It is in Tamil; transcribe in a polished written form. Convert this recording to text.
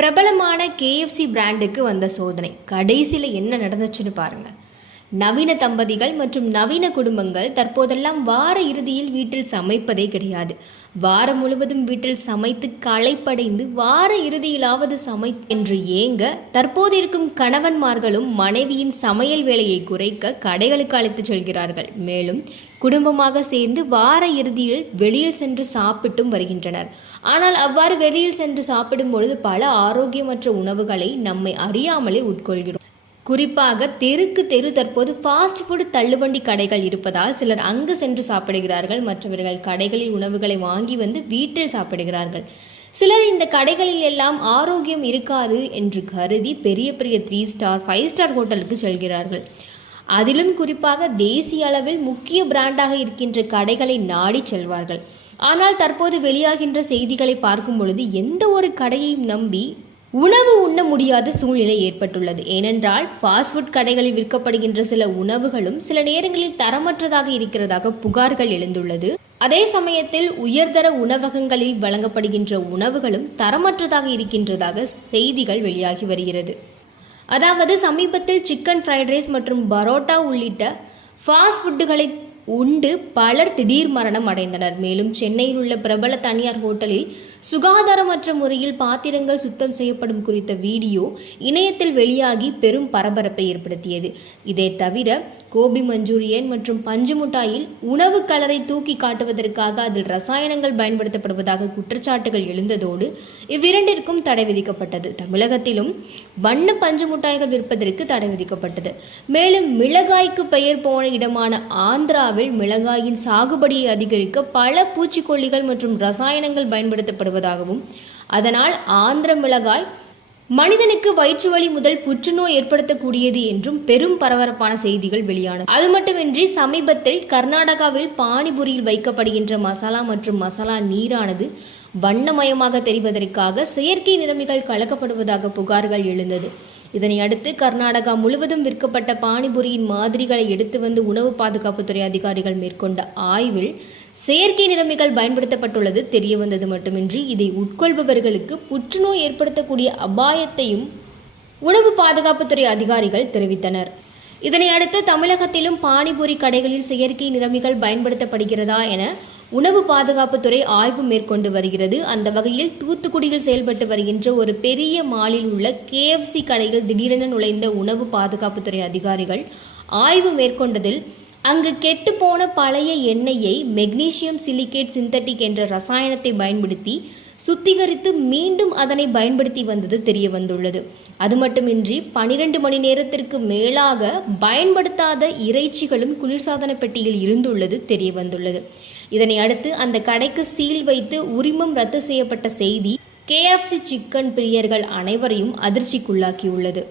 பிரபலமான கேஎஃப்சி பிராண்டுக்கு வந்த சோதனை கடைசியில் என்ன நடந்துச்சுன்னு பாருங்க. நவீன தம்பதிகள் மற்றும் நவீன குடும்பங்கள் தற்போதெல்லாம் வார இறுதியில் வீட்டில் சமைப்பதே கிடையாது. வாரம் முழுவதும் வீட்டில் சமைத்து களைப்படைந்து வார இறுதியிலாவது என்று ஏங்க தற்போது இருக்கும் கணவன்மார்களும் மனைவியின் சமையல் வேலையை குறைக்க கடைகளுக்கு அழைத்து செல்கிறார்கள். மேலும் குடும்பமாக சேர்ந்து வார இறுதியில் வெளியில் சென்று சாப்பிட்டும் வருகின்றனர். ஆனால் அவ்வாறு வெளியில் சென்று சாப்பிடும் பொழுது பல ஆரோக்கியமற்ற உணவுகளை நம்மை அறியாமலே உட்கொள்கிறோம். குறிப்பாக தெருக்கு தெரு தற்போது ஃபாஸ்ட் ஃபுட் தள்ளுவண்டி கடைகள் இருப்பதால் சிலர் அங்கு சென்று சாப்பிடுகிறார்கள். மற்றவர்கள் கடைகளில் உணவுகளை வாங்கி வந்து வீட்டில் சாப்பிடுகிறார்கள். சிலர் இந்த கடைகளில் எல்லாம் ஆரோக்கியம் இருக்காது என்று கருதி பெரிய பெரிய 3 ஸ்டார் 5 ஸ்டார் ஹோட்டலுக்கு செல்கிறார்கள். அதிலும் குறிப்பாக தேசிய அளவில் முக்கிய பிராண்டாக இருக்கின்ற கடைகளை நாடி செல்வார்கள். ஆனால் தற்போது வெளியாகின்ற செய்திகளை பார்க்கும் பொழுது எந்த ஒரு கடையையும் நம்பி உணவு உண்ண முடியாத சூழ்நிலை ஏற்பட்டுள்ளது. ஏனென்றால் ஃபாஸ்ட் ஃபுட் கடைகளில் விற்கப்படுகின்ற சில உணவுகளும் சில நேரங்களில் தரமற்றதாக இருக்கிறதாக புகார்கள் எழுந்துள்ளது. அதே சமயத்தில் உயர்தர உணவகங்களில் வழங்கப்படுகின்ற உணவுகளும் தரமற்றதாக இருக்கின்றதாக செய்திகள் வெளியாகி வருகிறது. அதாவது சமீபத்தில் சிக்கன் ஃப்ரைட் ரைஸ் மற்றும் பரோட்டா உள்ளிட்ட ஃபாஸ்ட் ஃபுட்டுகளை உண்டு பலர் திடீர் மரணம் அடைந்தனர். மேலும் சென்னையில் உள்ள பிரபல தனியார் ஹோட்டலில் சுகாதாரமற்ற முறையில் பாத்திரங்கள் சுத்தம் செய்யப்படும் குறித்த வீடியோ இணையத்தில் வெளியாகி பெரும் பரபரப்பை ஏற்படுத்தியது. இதை தவிர கோபி மஞ்சூரியன் மற்றும் பஞ்சு முட்டாயில் உணவு கலரை தூக்கி காட்டுவதற்காக அதில் ரசாயனங்கள் பயன்படுத்தப்படுவதாக குற்றச்சாட்டுகள் எழுந்ததோடு இவ்விரண்டிற்கும் தடை விதிக்கப்பட்டது. தமிழகத்திலும் வண்ண பஞ்சு முட்டாய்கள் விற்பதற்கு தடை விதிக்கப்பட்டது. மேலும் மிளகாய்க்கு பெயர் போன இடமான ஆந்திராவில் மிளகாயின் சாகுபடியை அதிகரிக்க பல பூச்சிக்கொல்லிகள் மற்றும் ரசாயனங்கள் பயன்படுத்தப்படுவதாகவும் அதனால் ஆந்திர மிளகாய் மனிதனுக்கு வயிற்று வலி முதல் புற்றுநோய் ஏற்படுத்தக்கூடியது என்றும் பெரும் பரபரப்பான செய்திகள் வெளியானது. அது மட்டுமின்றி சமீபத்தில் கர்நாடகாவில் பானிபுரியில் வைக்கப்படுகின்ற மசாலா மற்றும் மசாலா நீரானது வண்ணமயமாக தெரிவதற்காக செயற்கை நிறமிகள் கலக்கப்படுவதாக புகார்கள் எழுந்தது. இதனை அடுத்து கர்நாடகா முழுவதும் விற்கப்பட்ட பானிபுரியின் மாதிரிகளை எடுத்து வந்து உணவு பாதுகாப்புத்துறை அதிகாரிகள் மேற்கொண்ட ஆய்வில் செயற்கை நிறமிகள் பயன்படுத்தப்பட்டுள்ளது தெரிய வந்தது மட்டுமின்றி இதை உட்கொள்பவர்களுக்கு புற்றுநோய் ஏற்படுத்தக்கூடிய அபாயத்தையும் உணவு பாதுகாப்புத்துறை அதிகாரிகள் தெரிவித்தனர். இதனை அடுத்து தமிழகத்திலும் பானிபுரி கடைகளில் செயற்கை நிறமிகள் பயன்படுத்தப்படுகிறதா என உணவு பாதுகாப்புத்துறை ஆய்வு மேற்கொண்டு வருகிறது. அந்த வகையில் தூத்துக்குடியில் செயல்பட்டு வருகின்ற ஒரு பெரிய மாலில் உள்ள கேஎஃப்சி கடையில் திடீரென நுழைந்த உணவு பாதுகாப்புத்துறை அதிகாரிகள் ஆய்வு மேற்கொண்டதில் அங்கு கெட்டுப்போன பழைய எண்ணெயை மெக்னீசியம் சிலிகேட் சிந்தட்டிக் என்ற ரசாயனத்தை பயன்படுத்தி சுத்திகரித்து மீண்டும் அதனை பயன்படுத்தி வந்தது தெரிய வந்துள்ளது. அது மட்டுமின்றி 12 மணி நேரத்திற்கு மேலாக பயன்படுத்தாத இறைச்சிகளும் குளிர்சாதன பெட்டியில் இருந்துள்ளது தெரிய வந்துள்ளது. இதனை அடுத்து அந்த கடைக்கு சீல் வைத்து உரிமம் ரத்து செய்யப்பட்ட செய்தி கேஎஃப்சி சிக்கன் பிரியர்கள் அனைவரையும் அதிர்ச்சிக்குள்ளாக்கியுள்ளது.